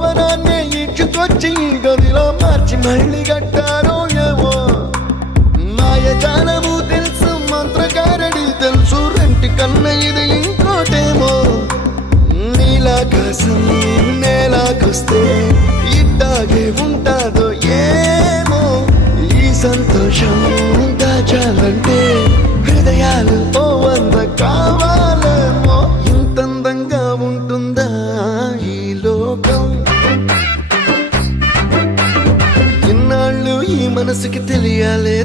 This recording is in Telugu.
భవనాన్ని ఇచ్చుకొచ్చి గదిలో మార్చి మళ్ళీ కట్టారో ఏమో మాయజాలము తెలుసు మంత్రకారడి తెలుసు రెంటి కన్న ఇది ఇంకోటేమో నీలాకాశం నేలాకొస్తే ఇట్టాగే ఉంటాదో ఏమో ఈ సంతోషం దాచాలంటే హృదయాలు ఓ వంద కావాలేమో ఇంతందంగా ఉంటుందా ఈ లోకం ఇన్నాళ్ళు ఈ మనసుకి తెలియాలే